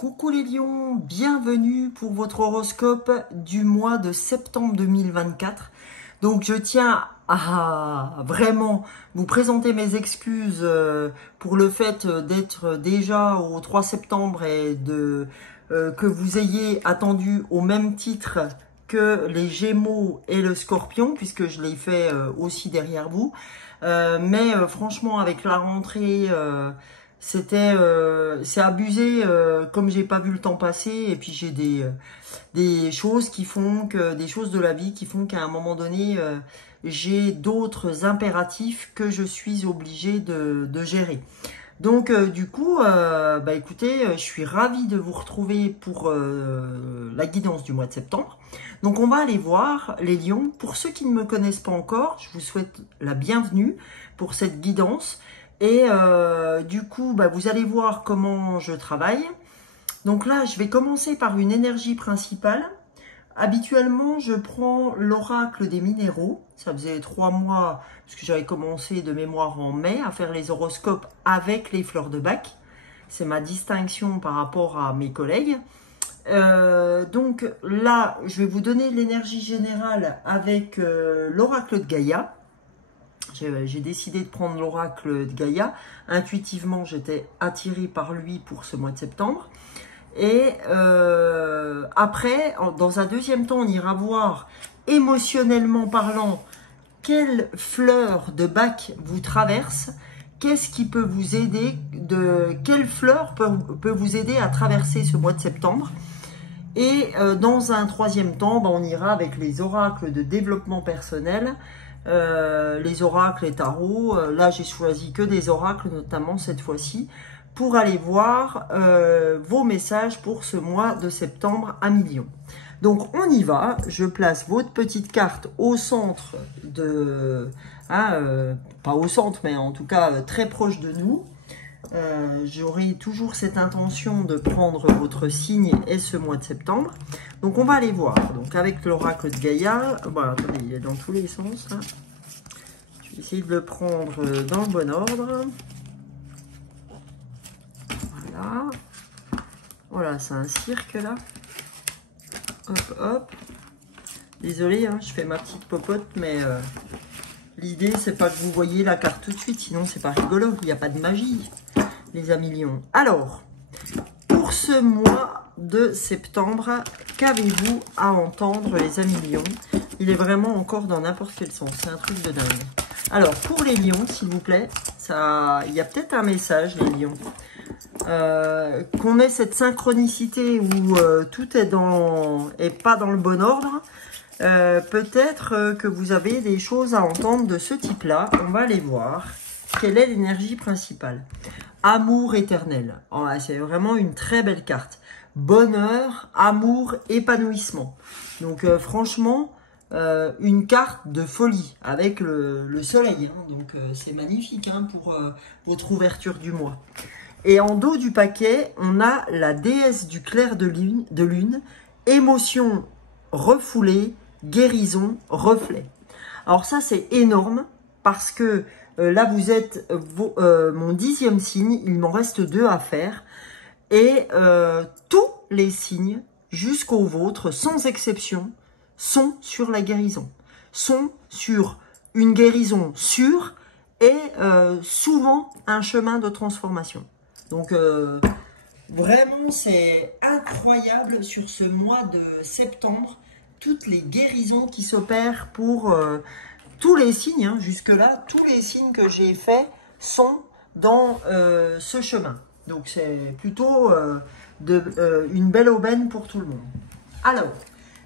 Coucou les lions, bienvenue pour votre horoscope du mois de septembre 2024. Donc je tiens à vraiment vous présenter mes excuses pour le fait d'être déjà au 3 septembre et que vous ayez attendu au même titre que les Gémeaux et le Scorpion, puisque je l'ai fait aussi derrière vous. Mais franchement, avec la rentrée... c'est abusé, comme j'ai pas vu le temps passer, et puis j'ai des choses qui font que des choses de la vie qui font qu'à un moment donné j'ai d'autres impératifs que je suis obligée de gérer. Donc du coup, écoutez, je suis ravie de vous retrouver pour la guidance du mois de septembre. Donc on va aller voir les lions. Pour ceux qui ne me connaissent pas encore, je vous souhaite la bienvenue pour cette guidance. Et du coup, vous allez voir comment je travaille. Donc là, je vais commencer par une énergie principale. Habituellement, je prends l'oracle des minéraux. Ça faisait 3 mois, parce que j'avais commencé de mémoire en mai, à faire les horoscopes avec les fleurs de bac. C'est ma distinction par rapport à mes collègues. Donc là, je vais vous donner l'énergie générale avec l'oracle de Gaïa. J'ai décidé de prendre l'oracle de Gaïa. Intuitivement, j'étais attirée par lui pour ce mois de septembre. Et après, dans un deuxième temps, on ira voir, émotionnellement parlant, quelle fleur de bac vous traverse, qu'est-ce qui peut vous aider, quelle fleur peut vous aider à traverser ce mois de septembre. Et dans un troisième temps, on ira avec les oracles de développement personnel, les oracles et tarots. Là, j'ai choisi que des oracles, notamment cette fois-ci, pour aller voir vos messages pour ce mois de septembre à millions. Donc, on y va. Je place votre petite carte au centre de... pas au centre, mais en tout cas très proche de nous. J'aurai toujours cette intention de prendre votre signe et ce mois de septembre. Donc on va aller voir. Donc avec l'oracle de Gaïa, attendez, il est dans tous les sens. Hein. Je vais essayer de le prendre dans le bon ordre. Voilà. Voilà, c'est un cirque là. Hop, hop. Désolé, hein, je fais ma petite popote, mais l'idée c'est pas que vous voyez la carte tout de suite, sinon c'est pas rigolo, il n'y a pas de magie. Les amis lions. Alors, pour ce mois de septembre, qu'avez-vous à entendre, les amis lions? Il est vraiment encore dans n'importe quel sens. C'est un truc de dingue. Alors, pour les lions, s'il vous plaît, il y a peut-être un message, les lions. Qu'on ait cette synchronicité où tout est pas dans le bon ordre. Peut-être que vous avez des choses à entendre de ce type-là. On va aller voir. Quelle est l'énergie principale? Amour éternel. Oh, c'est vraiment une très belle carte. Bonheur, amour, épanouissement. Donc franchement, une carte de folie avec le soleil. Hein. Donc c'est magnifique hein, pour votre ouverture du mois. Et en dos du paquet, on a la déesse du clair de lune, émotion refoulée, guérison, reflet. Alors ça c'est énorme parce que là, vous êtes mon 10e signe. Il m'en reste 2 à faire. Et tous les signes, jusqu'au vôtre, sans exception, sont sur la guérison. Sont sur une guérison sûre et souvent un chemin de transformation. Donc, vraiment, c'est incroyable sur ce mois de septembre. Toutes les guérisons qui s'opèrent pour... tous les signes, hein, jusque-là, tous les signes que j'ai faits sont dans ce chemin. Donc, c'est plutôt une belle aubaine pour tout le monde. Alors,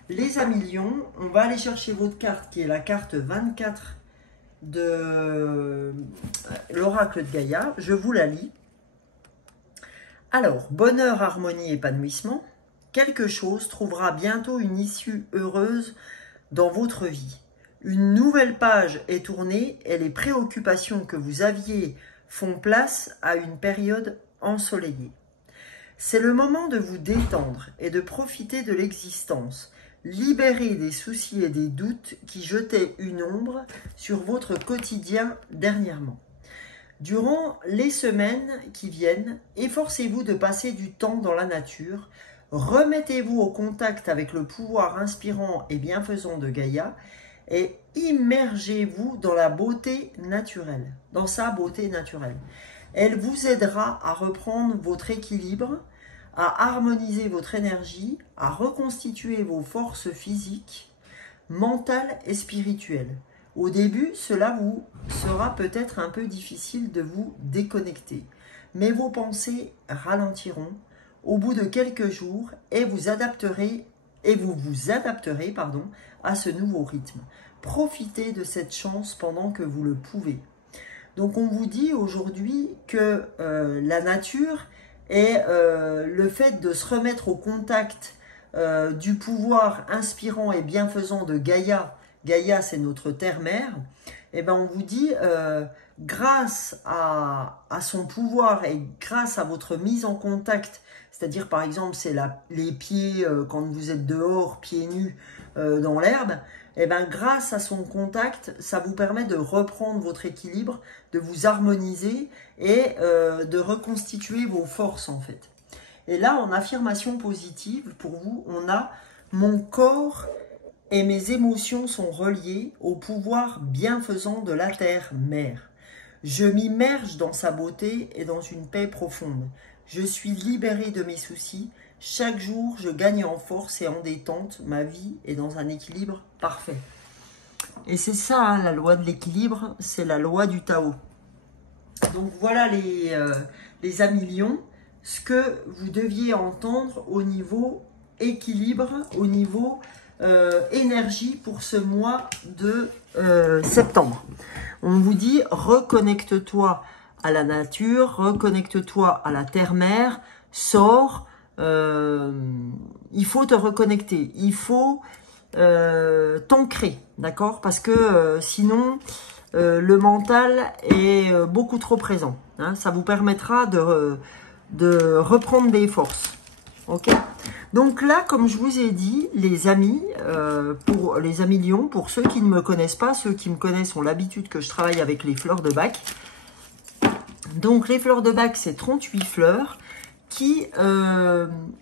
les amis lions, on va aller chercher votre carte qui est la carte 24 de l'oracle de Gaïa. Je vous la lis. Alors, bonheur, harmonie, épanouissement. Quelque chose trouvera bientôt une issue heureuse dans votre vie. Une nouvelle page est tournée et les préoccupations que vous aviez font place à une période ensoleillée. C'est le moment de vous détendre et de profiter de l'existence, libérer des soucis et des doutes qui jetaient une ombre sur votre quotidien dernièrement. Durant les semaines qui viennent, efforcez-vous de passer du temps dans la nature. Remettez-vous au contact avec le pouvoir inspirant et bienfaisant de Gaïa et immergez-vous dans la beauté naturelle, dans sa beauté naturelle. Elle vous aidera à reprendre votre équilibre, à harmoniser votre énergie, à reconstituer vos forces physiques, mentales et spirituelles. Au début, cela vous sera peut-être un peu difficile de vous déconnecter, mais vos pensées ralentiront au bout de quelques jours et vous vous adapterez à ce nouveau rythme. Profitez de cette chance pendant que vous le pouvez. Donc on vous dit aujourd'hui que la nature et le fait de se remettre au contact du pouvoir inspirant et bienfaisant de Gaïa, Gaïa c'est notre terre-mère, et ben on vous dit grâce à son pouvoir et grâce à votre mise en contact, c'est-à-dire par exemple c'est les pieds quand vous êtes dehors, pieds nus dans l'herbe, et ben grâce à son contact, ça vous permet de reprendre votre équilibre, de vous harmoniser et de reconstituer vos forces en fait. Et là, en affirmation positive, pour vous, on a « Mon corps et mes émotions sont reliés au pouvoir bienfaisant de la terre-mère. Je m'immerge dans sa beauté et dans une paix profonde. Je suis libéré de mes soucis. Chaque jour, je gagne en force et en détente. Ma vie est dans un équilibre parfait. » Et c'est ça, hein, la loi de l'équilibre, c'est la loi du Tao. Donc voilà les amis lions, ce que vous deviez entendre au niveau équilibre, au niveau énergie pour ce mois de septembre. On vous dit reconnecte-toi à la nature, reconnecte-toi à la terre-mère, sors, il faut te reconnecter, il faut t'ancrer, d'accord? Parce que sinon le mental est beaucoup trop présent, hein. Ça vous permettra de reprendre des forces. Ok, donc là, comme je vous ai dit, les amis, pour les amis lions, pour ceux qui ne me connaissent pas, ceux qui me connaissent ont l'habitude que je travaille avec les fleurs de Bach. Donc les fleurs de Bach, c'est 38 fleurs qui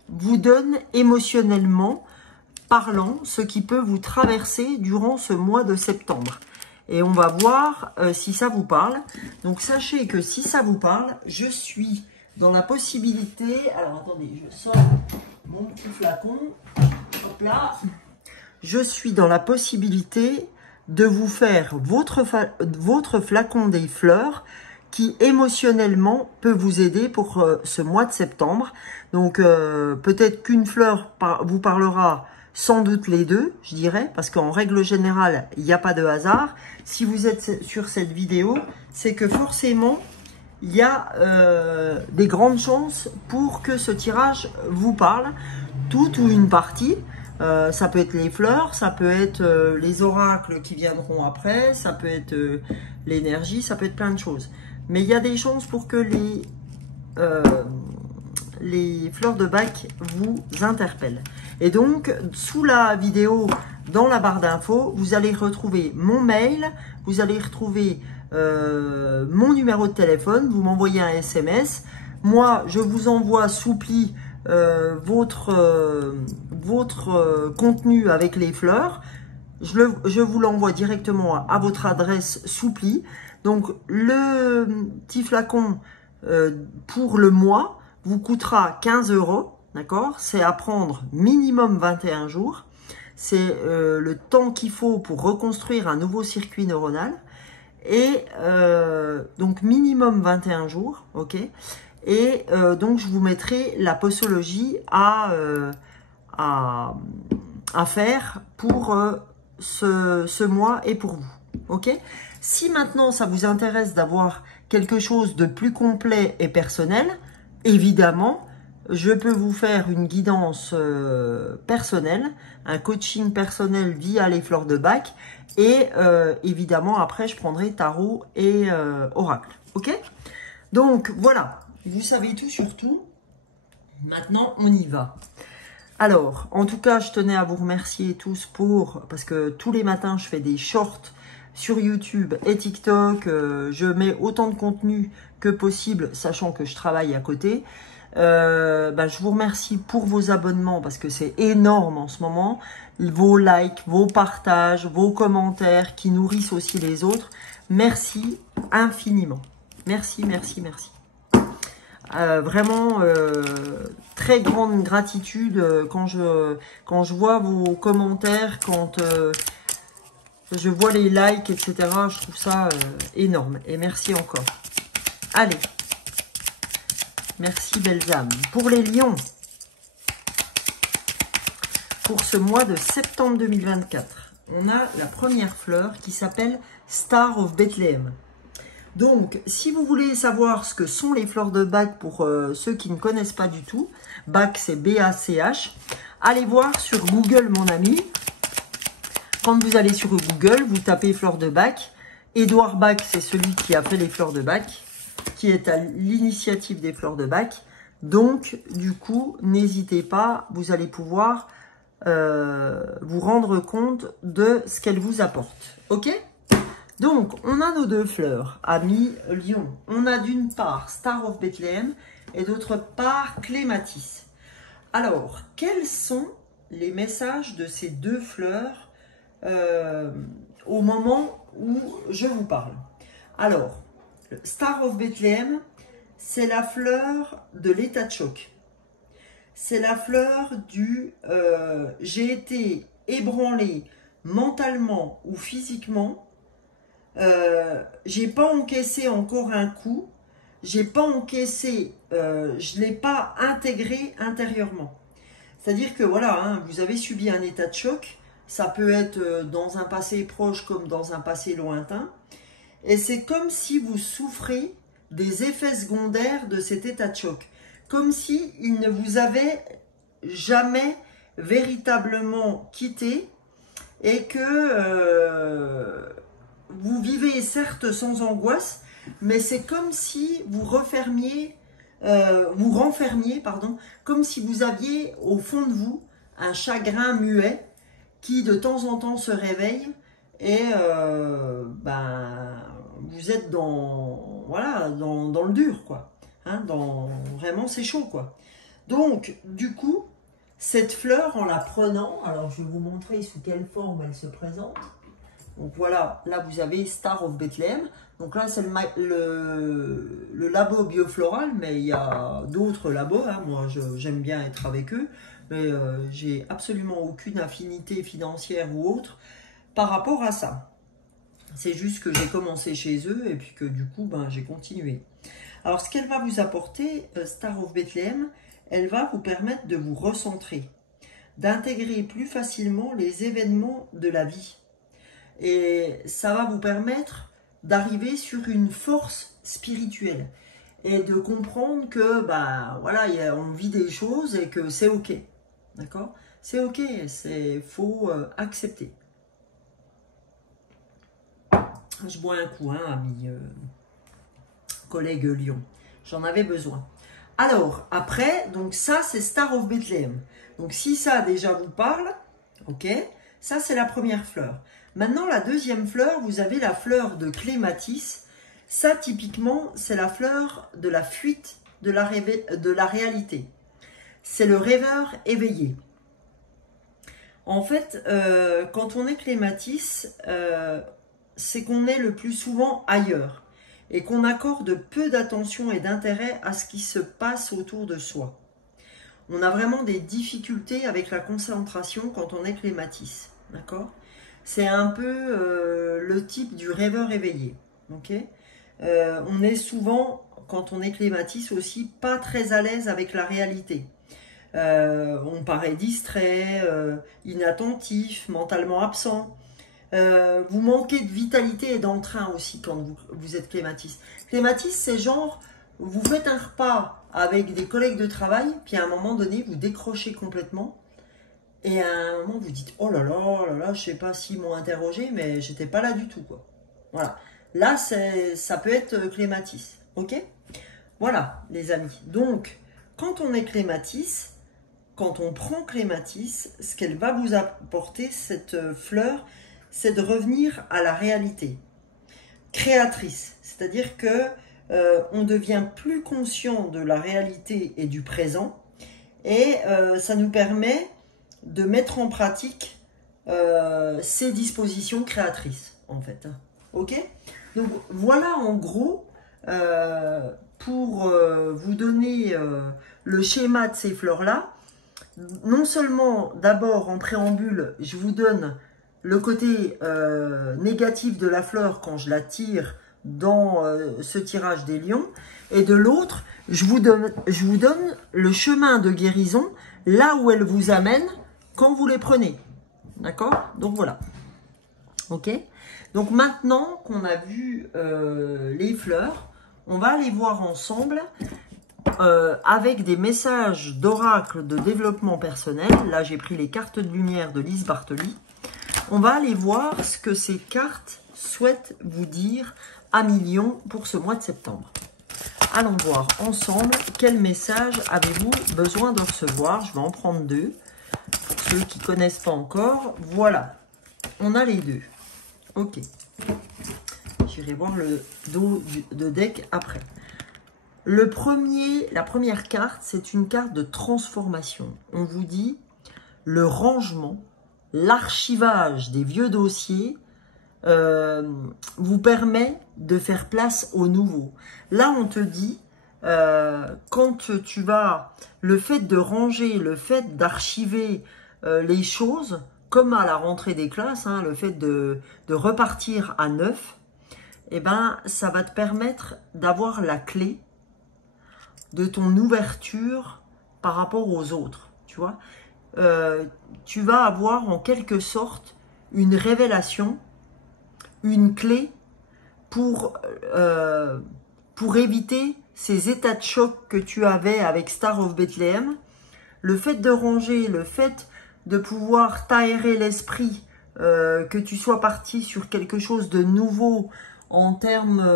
vous donnent émotionnellement parlant ce qui peut vous traverser durant ce mois de septembre. Et on va voir si ça vous parle. Donc sachez que si ça vous parle, je suis dans la possibilité, alors attendez, je sors mon petit flacon, hop là, je suis dans la possibilité de vous faire votre flacon des fleurs qui émotionnellement peut vous aider pour ce mois de septembre. Donc peut-être qu'une fleur vous parlera, sans doute les deux, je dirais, parce qu'en règle générale, il n'y a pas de hasard. Si vous êtes sur cette vidéo, c'est que forcément, il y a des grandes chances pour que ce tirage vous parle, toute ou une partie. Ça peut être les fleurs, ça peut être les oracles qui viendront après, ça peut être l'énergie, ça peut être plein de choses. Mais il y a des chances pour que les fleurs de Bach vous interpellent. Et donc, sous la vidéo, dans la barre d'infos, vous allez retrouver mon mail, vous allez retrouver mon numéro de téléphone, vous m'envoyez un SMS. Moi, je vous envoie sous pli votre contenu avec les fleurs. Je vous l'envoie directement à votre adresse sous pli. Donc, le petit flacon pour le mois vous coûtera 15 €, d'accord? C'est à prendre minimum 21 jours. C'est le temps qu'il faut pour reconstruire un nouveau circuit neuronal. Et donc, minimum 21 jours, ok? Et donc, je vous mettrai la posologie à faire pour ce mois et pour vous, ok? Si maintenant, ça vous intéresse d'avoir quelque chose de plus complet et personnel, évidemment, je peux vous faire une guidance personnelle, un coaching personnel via les fleurs de Bach. Et évidemment, après, je prendrai tarot et oracle. Ok? Donc, voilà. Vous savez tout sur tout. Maintenant, on y va. Alors, en tout cas, je tenais à vous remercier tous parce que tous les matins, je fais des shorts sur YouTube et TikTok. Je mets autant de contenu que possible, sachant que je travaille à côté. Je vous remercie pour vos abonnements parce que c'est énorme en ce moment. Vos likes, vos partages, vos commentaires qui nourrissent aussi les autres. Merci infiniment. Merci, merci, merci. Vraiment, très grande gratitude quand je vois vos commentaires, quand je vois les likes, etc. Je trouve ça énorme. Et merci encore. Allez. Merci, belles âmes. Pour les lions, pour ce mois de septembre 2024, on a la première fleur qui s'appelle Star of Bethlehem. Donc, si vous voulez savoir ce que sont les fleurs de Bach pour ceux qui ne connaissent pas du tout, Bach c'est B-A-C-H, allez voir sur Google mon ami. Quand vous allez sur Google, vous tapez fleurs de Bach. Édouard Bach, c'est celui qui a fait les fleurs de Bach, qui est à l'initiative des fleurs de Bach. Donc, du coup, n'hésitez pas, vous allez pouvoir vous rendre compte de ce qu'elles vous apportent. Ok ? Donc, on a nos deux fleurs, amis lion. On a d'une part Star of Bethlehem et d'autre part Clématis. Alors, quels sont les messages de ces deux fleurs au moment où je vous parle? Alors, Star of Bethlehem, c'est la fleur de l'état de choc. C'est la fleur du j'ai été ébranlé mentalement ou physiquement. J'ai pas encaissé encore un coup, j'ai pas encaissé, je l'ai pas intégré intérieurement. C'est-à-dire que voilà, hein, vous avez subi un état de choc, ça peut être dans un passé proche comme dans un passé lointain, et c'est comme si vous souffrez des effets secondaires de cet état de choc, comme si il ne vous avait jamais véritablement quitté et que vous vivez certes sans angoisse, mais c'est comme si vous renfermiez, comme si vous aviez au fond de vous un chagrin muet qui de temps en temps se réveille et vous êtes dans le dur, quoi. Hein, vraiment c'est chaud, quoi. Donc du coup, cette fleur, en la prenant, alors je vais vous montrer sous quelle forme elle se présente. Donc voilà, là vous avez Star of Bethlehem. Donc là c'est le labo biofloral, mais il y a d'autres labos. Hein. Moi j'aime bien être avec eux, mais j'ai absolument aucune affinité financière ou autre par rapport à ça. C'est juste que j'ai commencé chez eux et puis que du coup j'ai continué. Alors ce qu'elle va vous apporter, Star of Bethlehem, elle va vous permettre de vous recentrer, d'intégrer plus facilement les événements de la vie. Et ça va vous permettre d'arriver sur une force spirituelle et de comprendre que on vit des choses et que c'est ok, d'accord? C'est ok, faut accepter. Je bois un coup, hein, ami collègue lion, j'en avais besoin. Alors après, donc ça c'est Star of Bethlehem. Donc si ça déjà vous parle, ok, ça c'est la première fleur. Maintenant, la deuxième fleur, vous avez la fleur de Clématis. Ça, typiquement, c'est la fleur de la fuite de la réalité. C'est le rêveur éveillé. En fait, quand on est Clématis, c'est qu'on est le plus souvent ailleurs et qu'on accorde peu d'attention et d'intérêt à ce qui se passe autour de soi. On a vraiment des difficultés avec la concentration quand on est Clématis. D'accord ? C'est un peu le type du rêveur éveillé. Okay, on est souvent, quand on est Clématis aussi, pas très à l'aise avec la réalité. On paraît distrait, inattentif, mentalement absent. Vous manquez de vitalité et d'entrain aussi quand vous êtes Clématis. Clématis, c'est genre, vous faites un repas avec des collègues de travail, puis à un moment donné, vous décrochez complètement. Et à un moment, vous dites, oh là là, je sais pas s'ils m'ont interrogé, mais j'étais pas là du tout, quoi. Voilà. Là, ça peut être Clématis. Ok? Voilà, les amis. Donc, quand on est Clématis, quand on prend Clématis, ce qu'elle va vous apporter, cette fleur, c'est de revenir à la réalité créatrice. C'est-à-dire que on devient plus conscient de la réalité et du présent, et ça nous permet de mettre en pratique ces dispositions créatrices, en fait. Ok? Donc voilà en gros pour vous donner le schéma de ces fleurs-là. Non seulement, d'abord en préambule, je vous donne le côté négatif de la fleur quand je la tire dans ce tirage des lions, et de l'autre, je vous donne le chemin de guérison, là où elle vous amène quand vous les prenez. D'accord? Donc voilà. Ok? Donc maintenant qu'on a vu les fleurs, on va aller voir ensemble avec des messages d'oracle de développement personnel. Là, j'ai pris les cartes de lumière de Lise Bartoli. On va aller voir ce que ces cartes souhaitent vous dire à millions pour ce mois de septembre. Allons voir ensemble quel message avez-vous besoin de recevoir. Je vais en prendre deux. Pour ceux qui ne connaissent pas encore, voilà. On a les deux. Ok. J'irai voir le dos de deck après. La première carte, c'est une carte de transformation. On vous dit le rangement, l'archivage des vieux dossiers vous permet de faire place au nouveau. Là, on te dit, quand tu vas, le fait de ranger, le fait d'archiver les choses, comme à la rentrée des classes, hein, le fait de repartir à neuf, eh ben, ça va te permettre d'avoir la clé de ton ouverture par rapport aux autres, tu vois. Tu vas avoir en quelque sorte une révélation, une clé pour éviter ces états de choc que tu avais avec Star of Bethlehem. Le fait de ranger, le fait de pouvoir t'aérer l'esprit, que tu sois parti sur quelque chose de nouveau en termes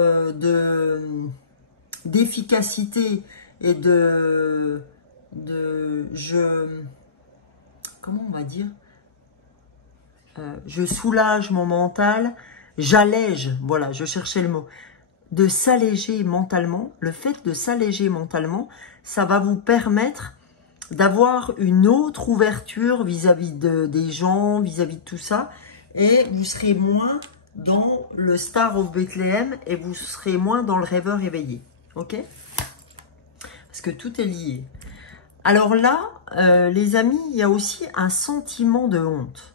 d'efficacité et comment on va dire, je soulage mon mental, j'allège, voilà, je cherchais le mot, de s'alléger mentalement. Le fait de s'alléger mentalement, ça va vous permettre d'avoir une autre ouverture vis-à-vis des gens, vis-à-vis de tout ça, et vous serez moins dans le Star of Bethlehem et vous serez moins dans le rêveur éveillé, ok? Parce que tout est lié. Alors là, les amis, il y a aussi un sentiment de honte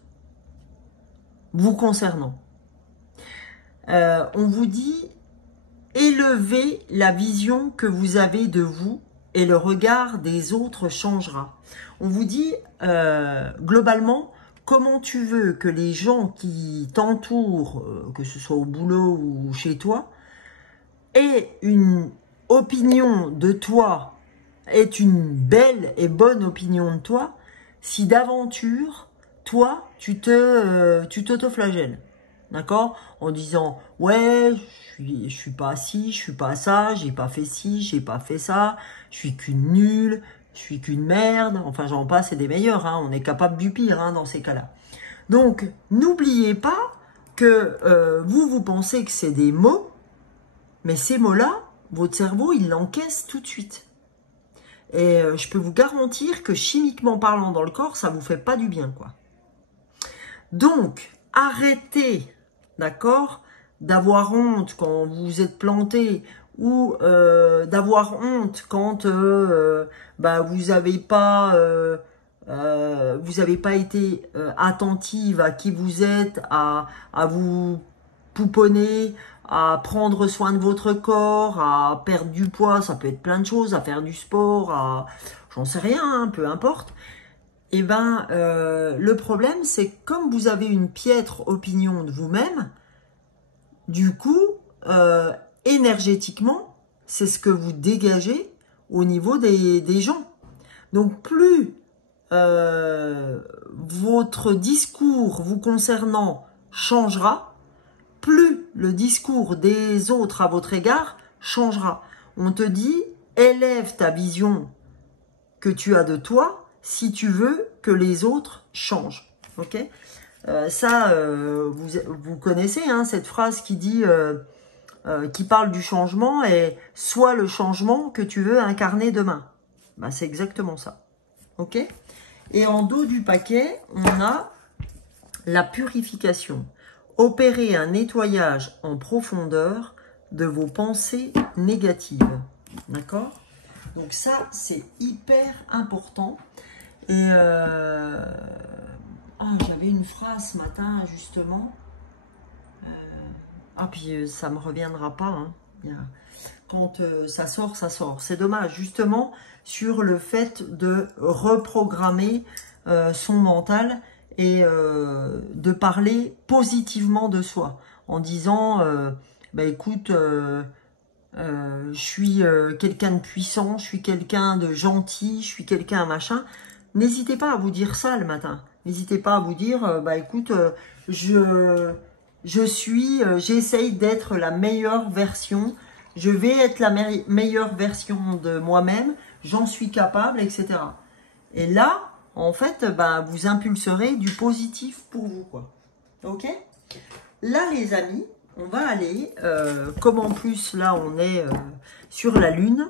vous concernant. On vous dit, élevez la vision que vous avez de vous et le regard des autres changera. On vous dit, globalement, comment tu veux que les gens qui t'entourent, que ce soit au boulot ou chez toi, aient une opinion de toi, aient une belle et bonne opinion de toi, si d'aventure, toi, tu t'autoflagelles. D'accord? En disant, ouais, je suis pas ci, je suis pas ça, j'ai pas fait ci, j'ai pas fait ça, je suis qu'une nulle, je suis qu'une merde. Enfin, j'en passe, c'est des meilleurs, hein. On est capable du pire, hein, dans ces cas-là. Donc, n'oubliez pas que vous pensez que c'est des mots, mais ces mots-là, votre cerveau, il l'encaisse tout de suite. Et je peux vous garantir que chimiquement parlant dans le corps, ça vous fait pas du bien, quoi. Donc, arrêtez, d'accord, d'avoir honte quand vous êtes planté, ou d'avoir honte quand vous n'avez pas été attentive à qui vous êtes, à vous pouponner, à prendre soin de votre corps, à perdre du poids, ça peut être plein de choses, à faire du sport, j'en sais rien, hein, peu importe. Eh ben, le problème, c'est que comme vous avez une piètre opinion de vous-même, du coup, énergétiquement, c'est ce que vous dégagez au niveau des gens. Donc, plus votre discours vous concernant changera, plus le discours des autres à votre égard changera. On te dit, élève ta vision que tu as de toi si tu veux que les autres changent. Ok? Vous connaissez hein, cette phrase qui dit, qui parle du changement et sois le changement que tu veux incarner demain. Ben, c'est exactement ça. Ok? Et en dos du paquet, on a la purification. Opérer un nettoyage en profondeur de vos pensées négatives. D'accord? Donc ça, c'est hyper important. Et j'avais une phrase ce matin, justement. Puis ça ne me reviendra pas. Hein. Quand ça sort, ça sort. C'est dommage, justement, sur le fait de reprogrammer son mental et de parler positivement de soi. En disant, écoute, je suis quelqu'un de puissant, je suis quelqu'un de gentil, je suis quelqu'un machin. N'hésitez pas à vous dire ça le matin. N'hésitez pas à vous dire, écoute, j'essaye d'être la meilleure version. Je vais être la meilleure version de moi-même. J'en suis capable, etc. Et là, en fait, vous impulserez du positif pour vous, quoi. Ok? Là, les amis, on va aller, comme en plus, là, on est sur la lune.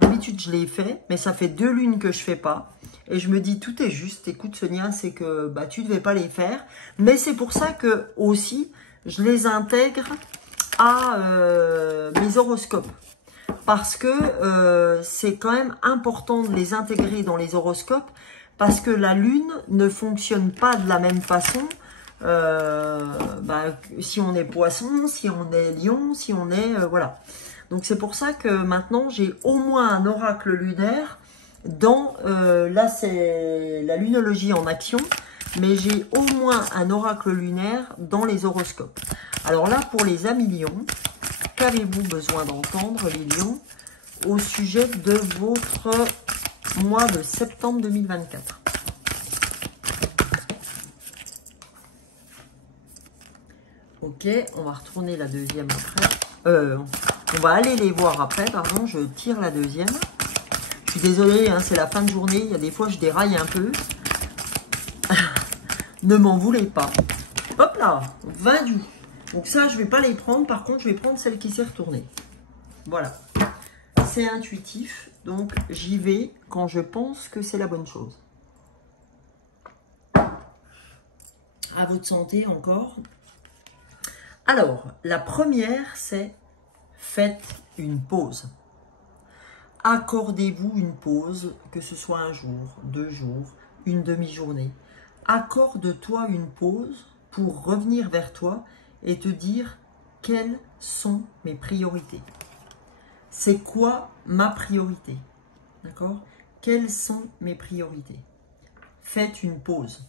D'habitude, je l'ai fait, mais ça fait 2 lunes que je fais pas. Et je me dis, tout est juste. Écoute, Sonia, c'est que tu ne devais pas les faire. Mais c'est pour ça que, aussi, je les intègre à mes horoscopes. Parce que c'est quand même important de les intégrer dans les horoscopes. Parce que la lune ne fonctionne pas de la même façon. Si on est poisson, si on est lion, si on est... voilà. Donc c'est pour ça que maintenant j'ai au moins un oracle lunaire dans... là c'est la lunologie en action, mais j'ai au moins un oracle lunaire dans les horoscopes. Alors là pour les amis lions, qu'avez-vous besoin d'entendre les lions au sujet de votre mois de septembre 2024? Ok, on va retourner la deuxième après. On va aller les voir après, pardon, je tire la deuxième. Je suis désolée, hein, c'est la fin de journée, il y a des fois je déraille un peu. Ne m'en voulez pas. Hop là, 20 du. Donc ça, je ne vais pas les prendre, par contre, je vais prendre celle qui s'est retournée. Voilà. C'est intuitif, donc j'y vais quand je pense que c'est la bonne chose. À votre santé encore. Alors, la première, c'est faites une pause. Accordez-vous une pause, que ce soit un jour, 2 jours, une demi-journée. Accorde-toi une pause pour revenir vers toi et te dire quelles sont mes priorités. C'est quoi ma priorité? D'accord? Quelles sont mes priorités? Faites une pause.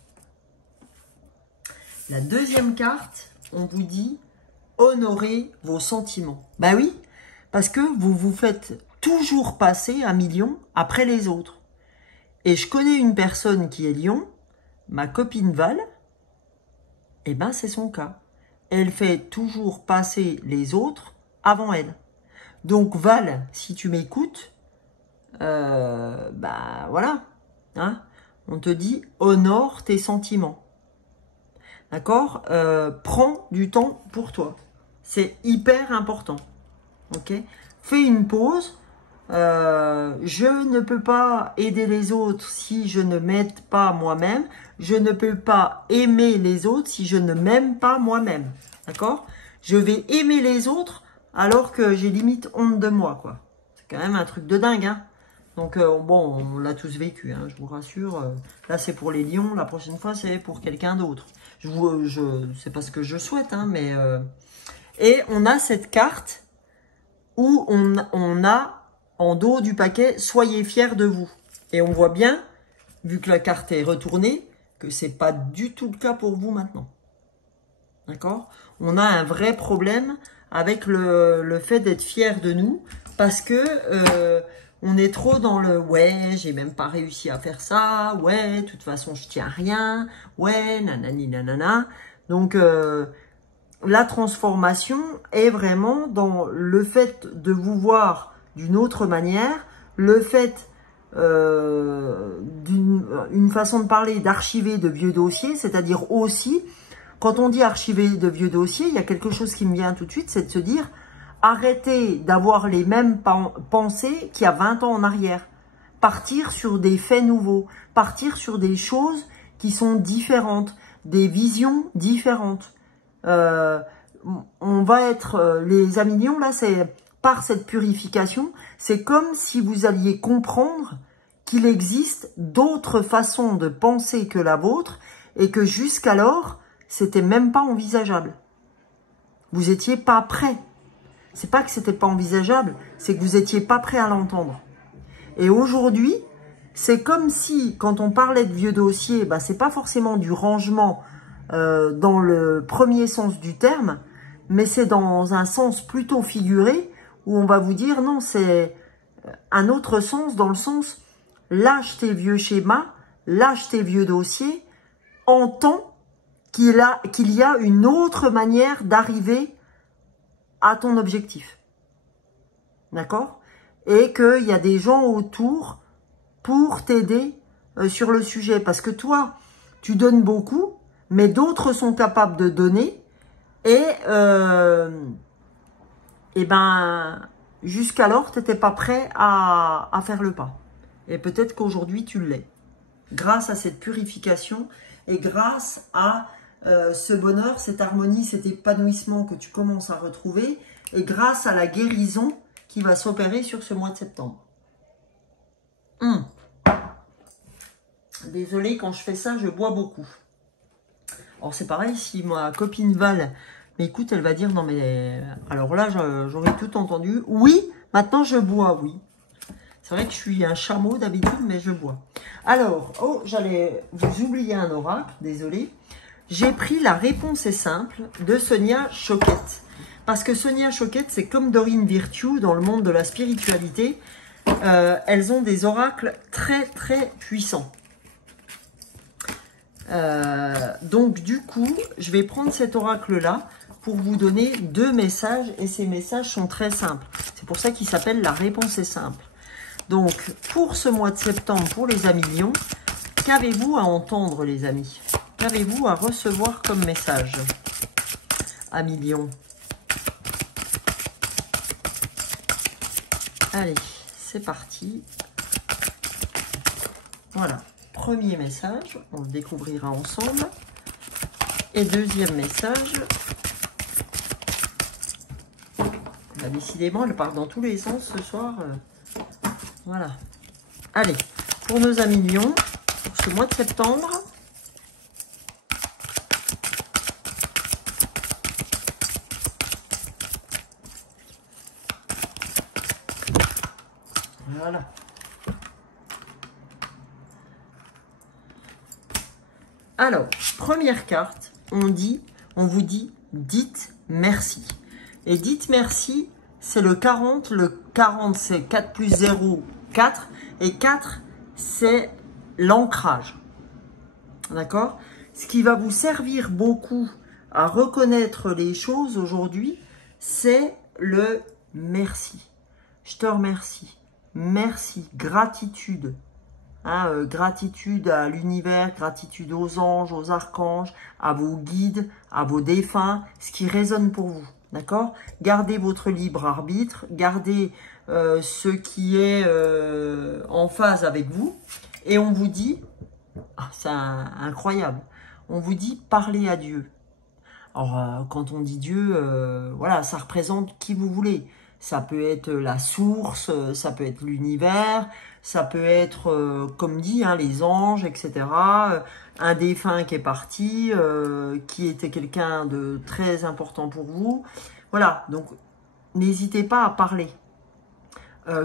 La deuxième carte, on vous dit honorez vos sentiments. Ben oui, parce que vous vous faites toujours passer 1 million après les autres. Et je connais une personne qui est lion, ma copine Val, et ben c'est son cas. Elle fait toujours passer les autres avant elle. Donc Val, si tu m'écoutes, voilà, hein, on te dit honore tes sentiments. D'accord? Prends du temps pour toi. C'est hyper important. Ok? Fais une pause. Je ne peux pas aider les autres si je ne m'aide pas moi-même. Je ne peux pas aimer les autres si je ne m'aime pas moi-même. D'accord? Je vais aimer les autres alors que j'ai limite honte de moi, quoi. C'est quand même un truc de dingue, hein. Donc, bon, on l'a tous vécu, hein, je vous rassure. Là, c'est pour les lions. La prochaine fois, c'est pour quelqu'un d'autre. C'est pas ce que je souhaite, hein, mais... Et on a cette carte où on a en dos du paquet « Soyez fiers de vous ». Et on voit bien, vu que la carte est retournée, que c'est pas du tout le cas pour vous maintenant. D'accord? On a un vrai problème avec le fait d'être fier de nous parce que on est trop dans le « ouais, j'ai même pas réussi à faire ça, ouais, de toute façon, je tiens à rien, ouais, nanani nanana ». Donc, la transformation est vraiment dans le fait de vous voir d'une autre manière, le fait une façon de parler d'archiver de vieux dossiers, c'est-à-dire aussi, quand on dit archiver de vieux dossiers, il y a quelque chose qui me vient tout de suite, c'est de se dire, arrêtez d'avoir les mêmes pensées qu'il y a 20 ans en arrière. Partir sur des faits nouveaux, partir sur des choses qui sont différentes, des visions différentes. On va être, les amis lions, là, c'est par cette purification, c'est comme si vous alliez comprendre qu'il existe d'autres façons de penser que la vôtre et que jusqu'alors, c'était même pas envisageable. Vous étiez pas prêt. C'est pas que c'était pas envisageable, c'est que vous étiez pas prêt à l'entendre. Et aujourd'hui, c'est comme si, quand on parlait de vieux dossiers, bah, c'est pas forcément du rangement dans le premier sens du terme, mais c'est dans un sens plutôt figuré, où on va vous dire, non, c'est un autre sens, dans le sens, lâche tes vieux schémas, lâche tes vieux dossiers, entends qu'il y a une autre manière d'arriver à ton objectif. D'accord? Et qu'il y a des gens autour pour t'aider sur le sujet. Parce que toi, tu donnes beaucoup, mais d'autres sont capables de donner. Et ben, jusqu'alors, tu n'étais pas prêt à faire le pas. Et peut-être qu'aujourd'hui, tu l'es. Grâce à cette purification et grâce à ce bonheur, cette harmonie, cet épanouissement que tu commences à retrouver, et grâce à la guérison qui va s'opérer sur ce mois de septembre. Désolée, quand je fais ça, je bois beaucoup. Alors c'est pareil, si ma copine Val m'écoute, elle va dire, non mais, alors là, j'aurais tout entendu. Oui, maintenant je bois, oui. C'est vrai que je suis un chameau d'habitude, mais je bois. Alors, oh, j'allais vous oublier un oracle, désolé. J'ai pris La réponse est simple de Sonia Choquette. Parce que Sonia Choquette, c'est comme Dorine Virtue dans le monde de la spiritualité. Elles ont des oracles très, très puissants. Donc, du coup, je vais prendre cet oracle-là pour vous donner 2 messages. Et ces messages sont très simples. C'est pour ça qu'il s'appelle La réponse est simple. Donc, pour ce mois de septembre, pour les amis lions, qu'avez-vous à entendre, les amis? Qu'avez-vous à recevoir comme message, amis lions? Allez, c'est parti. Voilà, premier message, on le découvrira ensemble. Et deuxième message. Bah, décidément, elle part dans tous les sens ce soir. Voilà. Allez, pour nos amis lions, pour ce mois de septembre. Voilà. Alors, première carte, on vous dit, dites merci. Et dites merci, c'est le 40. Le 40, c'est 4 plus 0, 4. Et 4, c'est l'ancrage. D'accord? Ce qui va vous servir beaucoup à reconnaître les choses aujourd'hui, c'est le merci. Je te remercie. Merci. Gratitude. Gratitude à l'univers, gratitude aux anges, aux archanges, à vos guides, à vos défunts, ce qui résonne pour vous. D'accord? Gardez votre libre arbitre, gardez ce qui est en phase avec vous. Et on vous dit, c'est incroyable, on vous dit parlez à Dieu. Alors, quand on dit Dieu, voilà, ça représente qui vous voulez. Ça peut être la source, ça peut être l'univers, ça peut être, comme dit, hein, les anges, etc. Un défunt qui est parti, qui était quelqu'un de très important pour vous. Voilà, donc n'hésitez pas à parler.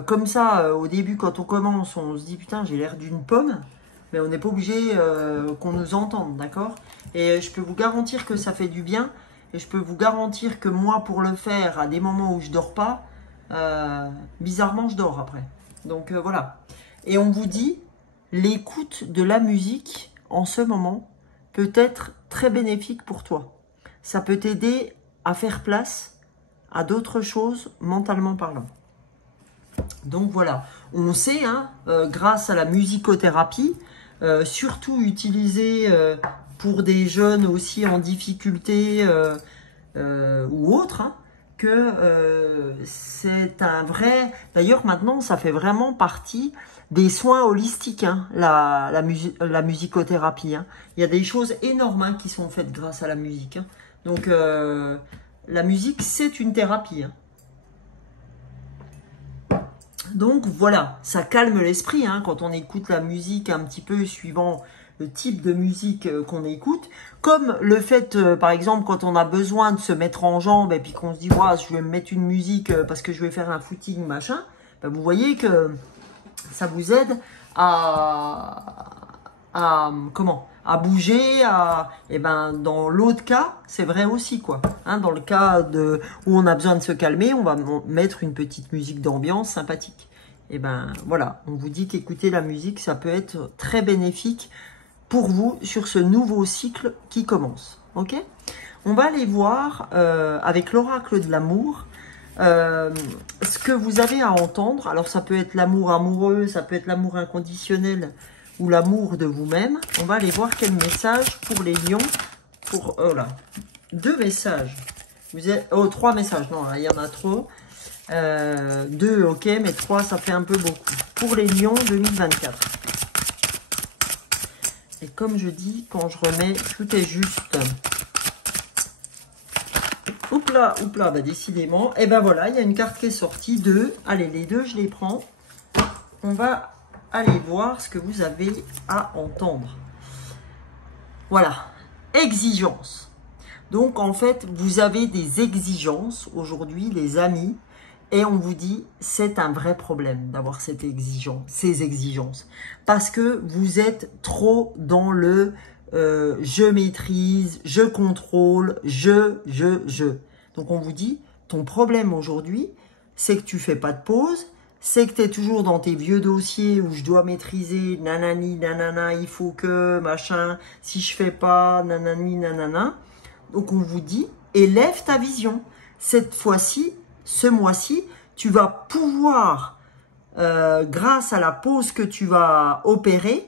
Comme ça, au début, quand on commence, on se dit, putain, j'ai l'air d'une pomme. Mais on n'est pas obligé qu'on nous entende, d'accord? Et je peux vous garantir que ça fait du bien. Et je peux vous garantir que moi, pour le faire, à des moments où je dors pas, bizarrement, je dors après. Donc voilà. Et on vous dit, l'écoute de la musique, en ce moment, peut être très bénéfique pour toi. Ça peut t'aider à faire place à d'autres choses, mentalement parlant. Donc voilà. On sait, hein, grâce à la musicothérapie, surtout utilisé pour des jeunes aussi en difficulté ou autres, hein, que c'est un vrai... D'ailleurs, maintenant, ça fait vraiment partie des soins holistiques, hein, la musicothérapie. Hein. Il y a des choses énormes hein, qui sont faites grâce à la musique. Hein. Donc, la musique, c'est une thérapie. Hein. Donc, voilà, ça calme l'esprit hein, quand on écoute la musique un petit peu suivant le type de musique qu'on écoute. Comme le fait, par exemple, quand on a besoin de se mettre en jambe et puis qu'on se dit, ouais, je vais me mettre une musique parce que je vais faire un footing, machin. Ben, vous voyez que ça vous aide à bouger, et ben dans l'autre cas, c'est vrai aussi quoi. Hein, dans le cas où on a besoin de se calmer, on va mettre une petite musique d'ambiance sympathique. Et ben voilà, on vous dit qu'écouter la musique, ça peut être très bénéfique pour vous sur ce nouveau cycle qui commence. Ok ? On va aller voir avec l'oracle de l'amour. Ce que vous avez à entendre, alors ça peut être l'amour amoureux, ça peut être l'amour inconditionnel ou l'amour de vous-même. On va aller voir quel message pour les lions, pour, oh là, 2 messages, trois messages, non, là, il y en a trop, 2, ok, mais 3, ça fait un peu beaucoup, pour les lions 2024. Et comme je dis, quand je remets, tout est juste. Oups là, bah décidément. Et ben voilà, il y a une carte qui est sortie, 2. Allez, les 2, je les prends. On va aller voir ce que vous avez à entendre. Voilà, exigence. Donc en fait, vous avez des exigences aujourd'hui, les amis. Et on vous dit, c'est un vrai problème d'avoir ces exigences. Parce que vous êtes trop dans le je maîtrise, je contrôle, je. Donc on vous dit, ton problème aujourd'hui, c'est que tu fais pas de pause, c'est que tu es toujours dans tes vieux dossiers où je dois maîtriser, nanani, nanana, il faut que, machin, si je fais pas, nanani, nanana. Donc on vous dit, élève ta vision. Cette fois-ci, ce mois-ci, tu vas pouvoir, grâce à la pause que tu vas opérer,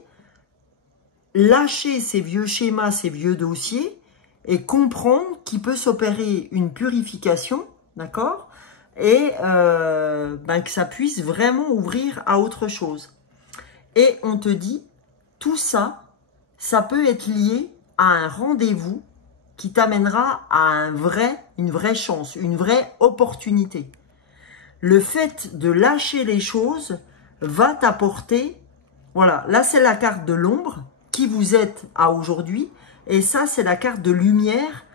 lâcher ces vieux schémas, ces vieux dossiers et comprendre qu'il peut s'opérer une purification, d'accord ? Et que ça puisse vraiment ouvrir à autre chose. Et on te dit, tout ça, ça peut être lié à un rendez-vous qui t'amènera à une vraie chance, une vraie opportunité. Le fait de lâcher les choses va t'apporter, voilà, là c'est la carte de l'ombre, qui vous êtes à aujourd'hui, et ça c'est la carte de lumière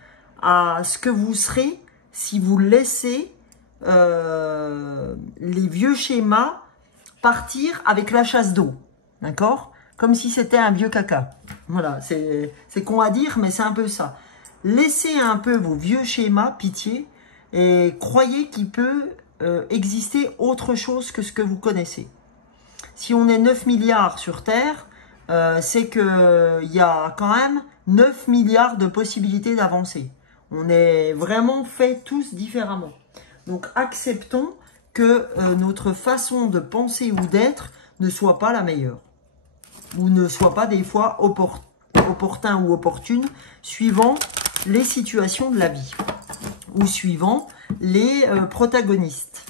à ce que vous serez si vous laissez les vieux schémas partir avec la chasse d'eau, d'accord? Comme si c'était un vieux caca. Voilà, c'est con à dire, mais c'est un peu ça. Laissez un peu vos vieux schémas, pitié, et croyez qu'il peut exister autre chose que ce que vous connaissez. Si on est 9 milliards sur Terre, c'est qu'il y a quand même 9 milliards de possibilités d'avancer. On est vraiment fait tous différemment. Donc acceptons que notre façon de penser ou d'être ne soit pas la meilleure. Ou ne soit pas des fois opportun ou opportune, suivant les situations de la vie. Ou suivant les protagonistes.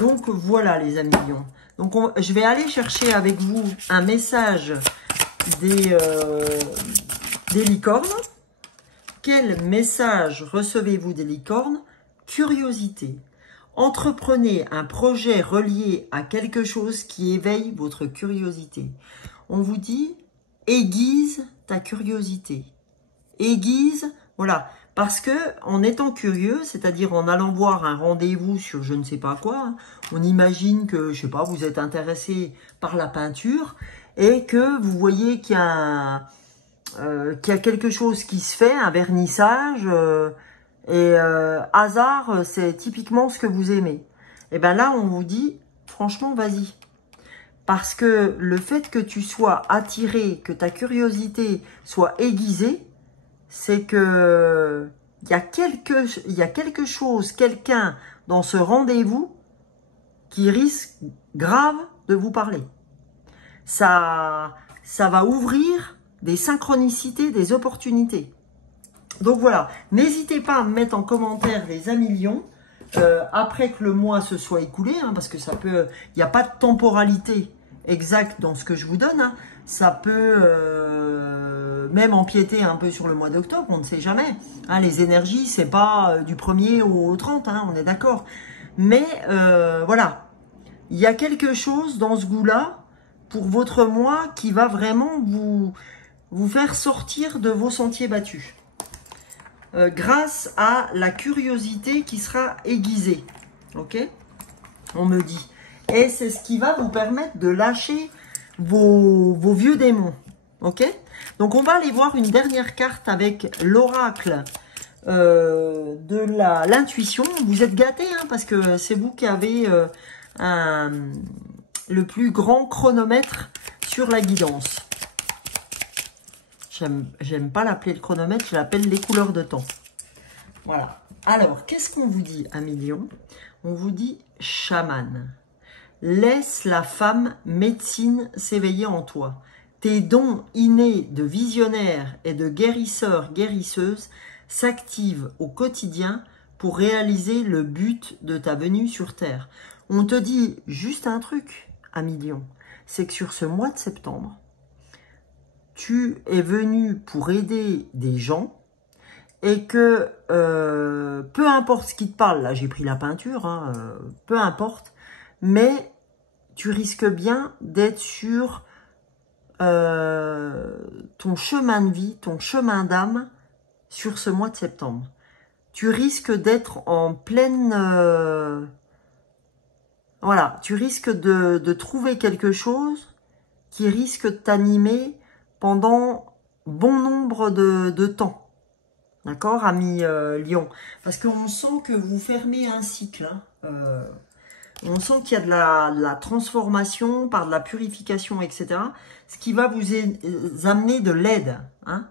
Donc voilà les amis lions. Donc je vais aller chercher avec vous un message des licornes. Quel message recevez-vous des licornes? Curiosité. Entreprenez un projet relié à quelque chose qui éveille votre curiosité. On vous dit, aiguise ta curiosité. Aiguise, voilà. Parce que en étant curieux, c'est-à-dire en allant voir un rendez-vous sur je ne sais pas quoi, hein, on imagine que, je sais pas, vous êtes intéressé par la peinture et que vous voyez qu'il y a quelque chose qui se fait, un vernissage, hasard, c'est typiquement ce que vous aimez. Et bien là, on vous dit, franchement, vas-y. Parce que le fait que tu sois attiré, que ta curiosité soit aiguisée, c'est que il y a quelque chose, quelqu'un dans ce rendez-vous qui risque grave de vous parler. Ça ça va ouvrir des synchronicités, des opportunités. Donc voilà, n'hésitez pas à me mettre en commentaire les amis lions, après que le mois se soit écoulé, hein, parce que ça peut, il n'y a pas de temporalité exacte dans ce que je vous donne, hein. Ça peut même empiéter un peu sur le mois d'octobre, on ne sait jamais. Hein, les énergies, c'est pas du 1er au 30, hein, on est d'accord. Mais voilà, il y a quelque chose dans ce goût-là pour votre mois qui va vraiment vous faire sortir de vos sentiers battus. Grâce à la curiosité qui sera aiguisée. Ok? On me dit. Et c'est ce qui va vous permettre de lâcher vos vieux démons. Ok? Donc on va aller voir une dernière carte avec l'oracle de l'intuition. Vous êtes gâtés, hein, parce que c'est vous qui avez le plus grand chronomètre sur la guidance. J'aime pas l'appeler le chronomètre, je l'appelle les couleurs de temps. Voilà. Alors, qu'est-ce qu'on vous dit, amis lions? On vous dit chaman. Laisse la femme médecine s'éveiller en toi. Tes dons innés de visionnaire et de guérisseur, guérisseuse s'activent au quotidien pour réaliser le but de ta venue sur Terre. On te dit juste un truc, amis lions, c'est que sur ce mois de septembre, tu es venu pour aider des gens et que peu importe ce qui te parle, là j'ai pris la peinture, hein, peu importe, mais tu risques bien d'être sur ton chemin de vie, ton chemin d'âme sur ce mois de septembre. Tu risques d'être en pleine... voilà, tu risques de trouver quelque chose qui risque de t'animer pendant bon nombre de temps. D'accord, amis lions? Parce qu'on sent que vous fermez un cycle. Hein. On sent qu'il y a de la transformation par de la purification, etc. Ce qui va vous amener de l'aide. Hein.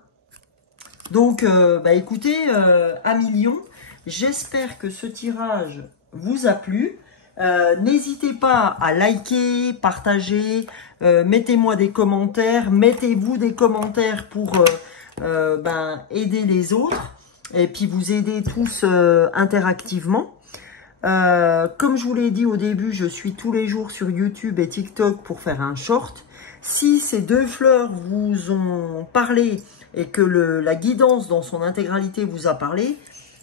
Donc, bah, écoutez, amis lions, j'espère que ce tirage vous a plu. N'hésitez pas à liker, partager, mettez-moi des commentaires, mettez-vous des commentaires pour aider les autres et puis vous aider tous interactivement. Comme je vous l'ai dit au début, je suis tous les jours sur YouTube et TikTok pour faire un short. Si ces deux fleurs vous ont parlé et que la guidance dans son intégralité vous a parlé,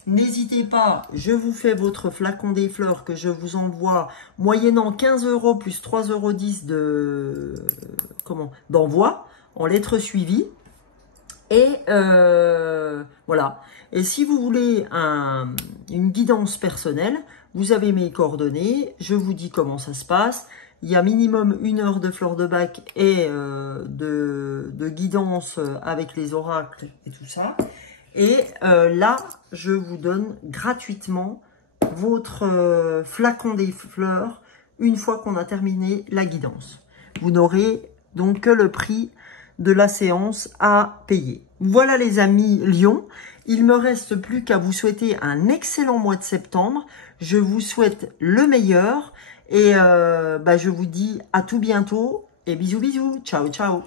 n'hésitez pas, je vous fais votre flacon des fleurs que je vous envoie moyennant 15 € plus 3,10 € d'envoi en lettres suivies. Et voilà. Et si vous voulez une guidance personnelle, vous avez mes coordonnées. Je vous dis comment ça se passe. Il y a minimum 1 heure de fleurs de bac et de guidance avec les oracles et tout ça. Et là, je vous donne gratuitement votre flacon des fleurs une fois qu'on a terminé la guidance. Vous n'aurez donc que le prix de la séance à payer. Voilà les amis lions, il me reste plus qu'à vous souhaiter un excellent mois de septembre. Je vous souhaite le meilleur et je vous dis à tout bientôt et bisous bisous, ciao ciao.